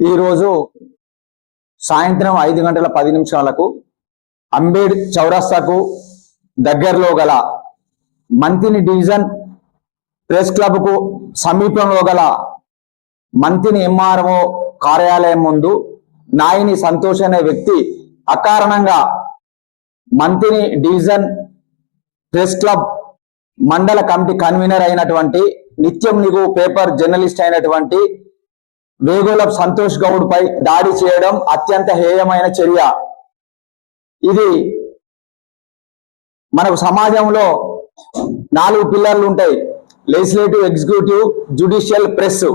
ఈరోజు సాయంత్రం 5:10 అంబేడ్ చౌరస్తాకు దగ్గరలో గల మంతిని డివిజన్ ప్రెస్ క్లబ్కు సమీపంలో గల మంతిని ఎంఆర్ఓ కార్యాలయం ముందు నాయిని సంతోష్ అనే వ్యక్తి అకారణంగా మంతిని డివిజన్ ప్రెస్ క్లబ్ మండల కమిటీ కన్వీనర్ అయినటువంటి నిత్యం నిగు పేపర్ జర్నలిస్ట్ అయినటువంటి వేగోలప్ సంతోష్ గౌడ్ పై దాడి చేయడం అత్యంత హేయమైన చర్య. ఇది మనకు సమాజంలో 4 పిల్లర్లు ఉంటాయి: లెజిస్లేటివ్, ఎగ్జిక్యూటివ్, జ్యుడిషియల్, ప్రెస్.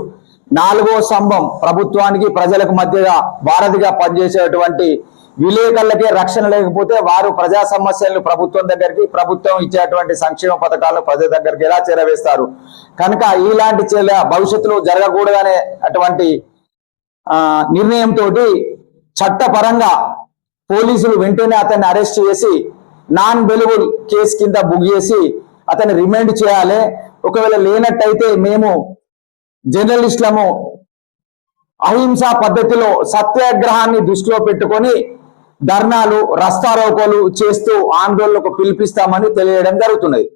4వ స్తంభం ప్రభుత్వానికి ప్రజలకు మధ్యగా వారధిగా పనిచేసేటువంటి విలేకరులకే రక్షణ లేకపోతే వారు ప్రజా సమస్యలను ప్రభుత్వం దగ్గరికి, ప్రభుత్వం ఇచ్చేటువంటి సంక్షేమ పథకాలను ప్రజల దగ్గరికి ఎలా చేరవేస్తారు? కనుక ఇలాంటి చర్య భవిష్యత్తులో జరగకూడదనే అటువంటి నిర్ణయంతో చట్టపరంగా పోలీసులు వెంటనే అతన్ని అరెస్ట్ చేసి నాన్ బెయిలబుల్ కేసు కింద బుక్ చేసి అతన్ని రిమాండ్ చేయాలి. ఒకవేళ లేనట్టయితే మేము జర్నలిస్టులము అహింసా పద్ధతిలో సత్యాగ్రహాన్ని దృష్టిలో పెట్టుకొని ధర్నాలు, రస్తారోకోలు చేస్తూ ఆందోళనకు పిలిపిస్తామని తెలియడం జరుగుతున్నది.